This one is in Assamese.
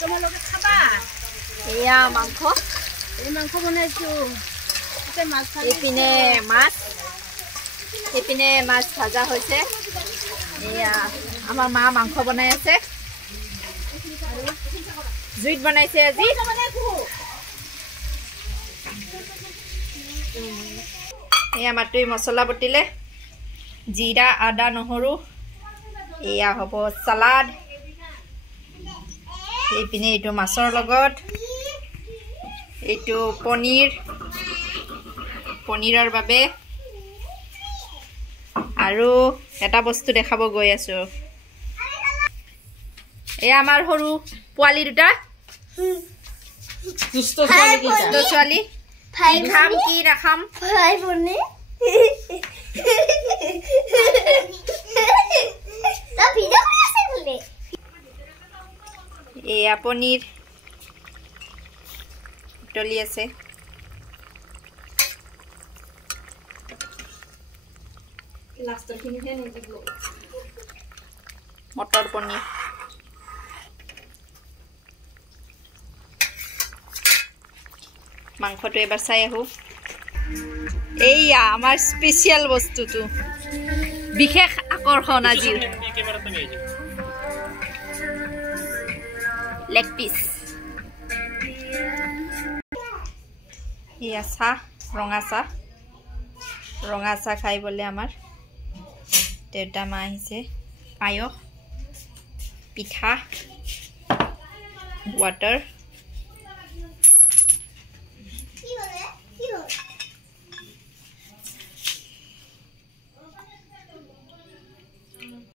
তোমালোকে খাবা এয়া মাংস এই মাংস বনাইছো এইপিনে মাছ ভাজা হৈছে এয়া আমাৰ মা মাংস বনাই আছে জুইত বনাইছে আজি এয়া মাটুই মছলা বটিলে জিৰা আদা নহৰু এয়া হ'ব সালাড এইপিনে এইটো মাছৰ লগত এইটো পনীৰৰ বাবে আৰু এটা বস্তু দেখাব গৈ আছো এয়া আমাৰ সৰু পোৱালি দুটা দুষ্ট ছোৱালী খাম কি ৰাখাম ভাই বনে তা ভিডিও কৰি আছে বলে এয়া পনীৰ টলি আছে লাষ্টৰ খিনিহে নিদিব মটৰ পনীৰ মাংসটো এবাৰ চাই আহো এইয়া আমাৰ স্পেচিয়েল বস্তুটো বিশেষ আকৰ্ষণ আজিৰ লেগ পিস এয়া চাহ ৰঙা চাহ খাই বলে আমাৰ দেউতা মা আহিছে পায়স পিঠা ৱাটাৰ